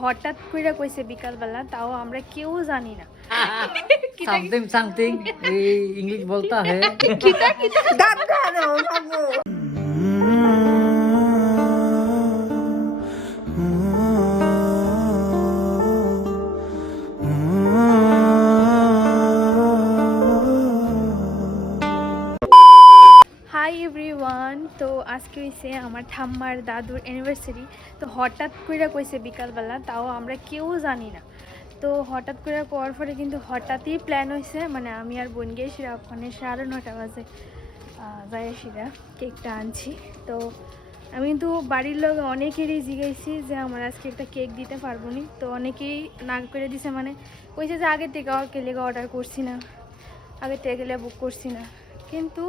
হঠাৎ করে কইছে বিকালবেলা, তাও আমরা কেউ জানি না। समथिंग समथिंग इंग्लिश बोलता है। হাই এভরিওয়ান, তো আজকে হয়েছে আমার ঠাম্মার দাদুর অ্যানিভার্সারি। তো হঠাৎ করে কইছে বিকালবেলা, তাও আমরা কেউ জানি না। তো হঠাৎ করে করার পরে কিন্তু হঠাৎই প্ল্যান হয়েছে, মানে আমি আর বোন গিয়েছিলাম ওখানে 9:30 বাজে যাইছিরা কেকটা আনছি। তো আমি কিন্তু বাড়ির লোক অনেকেরই জিজ্ঞাসি যে আমার আজকে একটা কেক দিতে পারবো নি। তো অনেকেই না করে দিছে, মানে কইছে যে আগে থেকে কেলেগা অর্ডার করছি না, আগে থেকে বুক করছি না। কিন্তু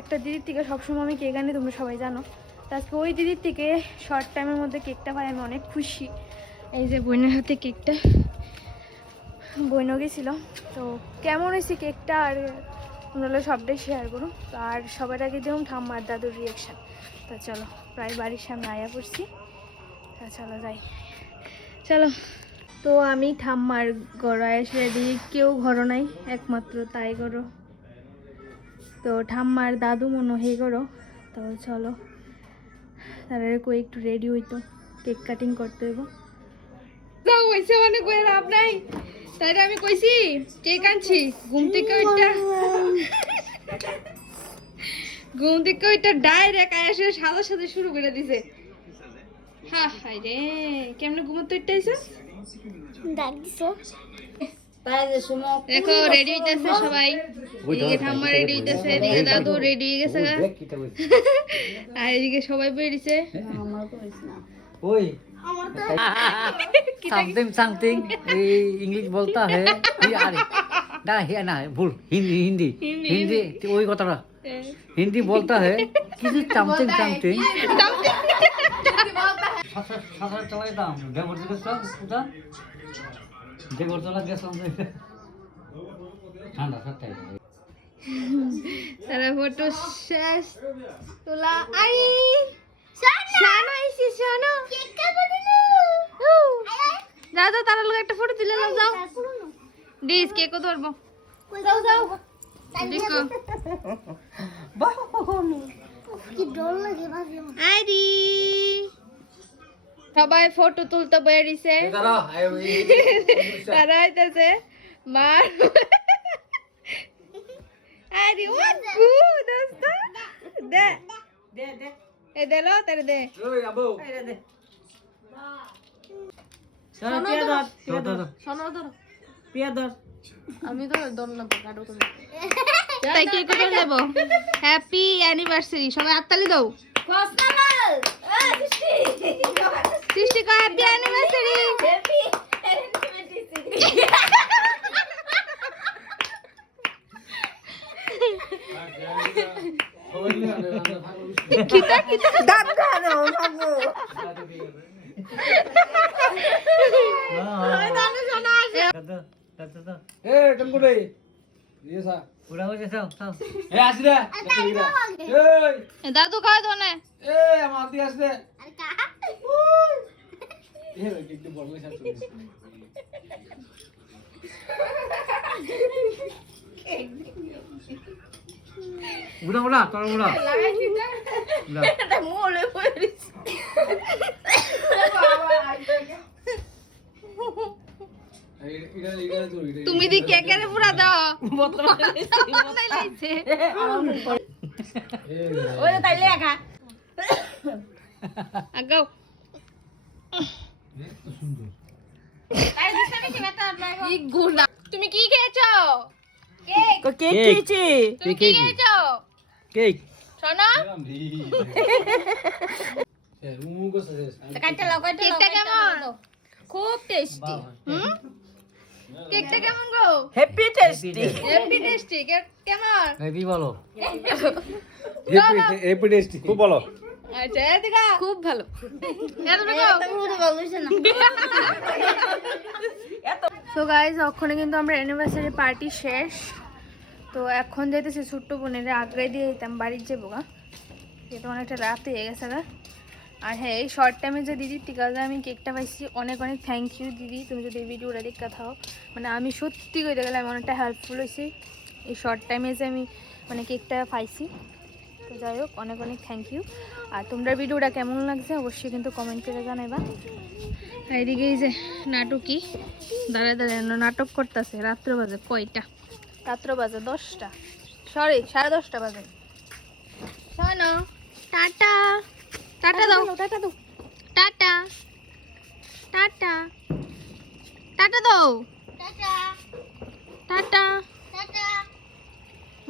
একটা দিদির থেকে সবসময় আমি কেক আনি, তোমরা সবাই জানো। তো আজকে ওই দিদির থেকে শর্ট টাইমের মধ্যে কেকটা পাই, আমি অনেক খুশি। এই যে বোনের হাতে কেকটা, বোনও গেছিল। তো কেমন হয়েছে কেকটা আর তোমরা সবটাই শেয়ার করুন। তো আর সবার আগে যেমন ঠাম্মার দাদুর রিয়াকশান। তো চলো, প্রায় বাড়ির সামনে আয়া পড়ছি। তা চলো যাই, চলো। তো আমি ঠাম্মার গড়ায় এসে রেডি, কেউ ঘর নাই, একমাত্র তাই করো। তো ঠাম্মার দাদু মনে হয়ে করো। তো চলো তারা কই একটু রেডি হইতো, কেক কাটিং করতে হইব। যাও হইছে মানে কই লাভ নাই, তাই আমি কইছি কেক আনছি। ঘুম থেকে ওইটা ডাইরেক্ট আয়াসে সাদা সাথে শুরু করে দিছে। হ্যাঁ হাই রে, কেমনে ঘুমোতে উঠতেছে ডাক দিছো। দেখো রেডি হইতেছে সবাই, এদিকে ঠাম্মা রেডি হইতেছে, এদিকে দাদু রেডি হয়ে গেছে, আর এদিকে সবাই বেরিয়েছে। ओए समथिंग समथिंग इंग्लिश बोलता है। अरे ना ना भूल हिंदी हिंदी हिंदी वही কথাটা हिंदी बोलता है किसी समथिंग समथिंग সাথে চালাইতাম দেবর দিকে সব পুতা দেবর চলা গেছলাম ঠান্ডা সাথে সারা ফটো শেষ তোলা। আরে শানো আইছি, শানো কেক কাটবো দিলো। যাও যাও, তার লগে একটা ফটো তুলে নাও, যাও ডিস কেকও ধরবো। যাও যাও দেখো, কি ডর লাগে মাঝে মাঝে। আইডি সবাই ফটো তুলতে বেরিয়েছে, তারা আইতাছে মার। আরে ও গুড দোস্ত, দে দে দে এ দেলো তারে দে। ওই আবু আরে দে শোনো ধর, শোনো ধর পিয়া ধর। আমি তো দম না কাটো তুমি, তাই কি করে নেব। হ্যাপি অ্যানিভার্সারি, সবাই হাততালি দাও। কসনাল সৃষ্টি সৃষ্টি কা হ্যাপি অ্যানিভার্সারি, হ্যাপি অ্যানিভার্সারি। কিতা কিতা দাঁত গানো ভাগো ওই দানো শোনা আসে। এ টমকুড়ে ये सा पूरा हो जाओ साओ ए आस रे ए দাদু কয় দনে ए আমার দি আস রে আরে কা এ একটু বড় সাথ উড়া উড়া তোর উড়া লাগাইছি না এটা মোলে পড়িস তুমি দি কেকের পুরা দাও বোতল লাইছে ওই তাইলে একা আগাও। সুন্দর আরে দিছানে কি মেটা লাগো ই গুলা। তুমি কি খেয়েছো? কেক কেক খেয়েছি। তুমি কি খেয়েছো? কেক শোনো এ রুমু কো সাজে কাটটা লাও কেকটা কেমন? খুব টেস্টি। কেকটা কেমন গো? Happy tasty. Heavy tasty. Cake কেমন? হেভি বলো হ্যাপি টেস্টি খুব ভালো। আচ্ছা এদিকে খুব ভালো। সো গাইজ ওখানে কিন্তু আমরা অ্যানিভার্সারি পার্টি শেষ। তো এখন যাইতেছি ছোট্ট বোনের আগ্রাই দিয়ে যেতাম বাড়ির যাবো গা, যেহেতু অনেকটা রাত হয়ে গেছে গা। আর হ্যাঁ এই শর্ট টাইমে যে দিদির থেকে যে আমি কেকটা পাইছি অনেক অনেক থ্যাংক ইউ দিদি, তুমি যদি এই ভিডিওটা দেখা থাও, মানে আমি সত্যি কইতে গেলে আমি অনেকটা হেল্পফুল হয়েছি এই শর্ট টাইমে যে আমি মানে কেকটা পাইছি। তো যাই হোক অনেক অনেক থ্যাংক ইউ। আর তোমরা ভিডিওটা কেমন লাগছে অবশ্যই কিন্তু কমেন্ট করে জানাইবা। আর এদিকে এই যে নাটকই দাঁড়ায় দাঁড়ায় নাটক করতেছে। রাত্র বাজে কয়টা? রাত্র বাজে 10টা, সরি 10:30 বাজে। শোনো টাটা, টাটা দাও, টাটা দাও, টাটা টাটা টাটা দাও, টাটা টাটা।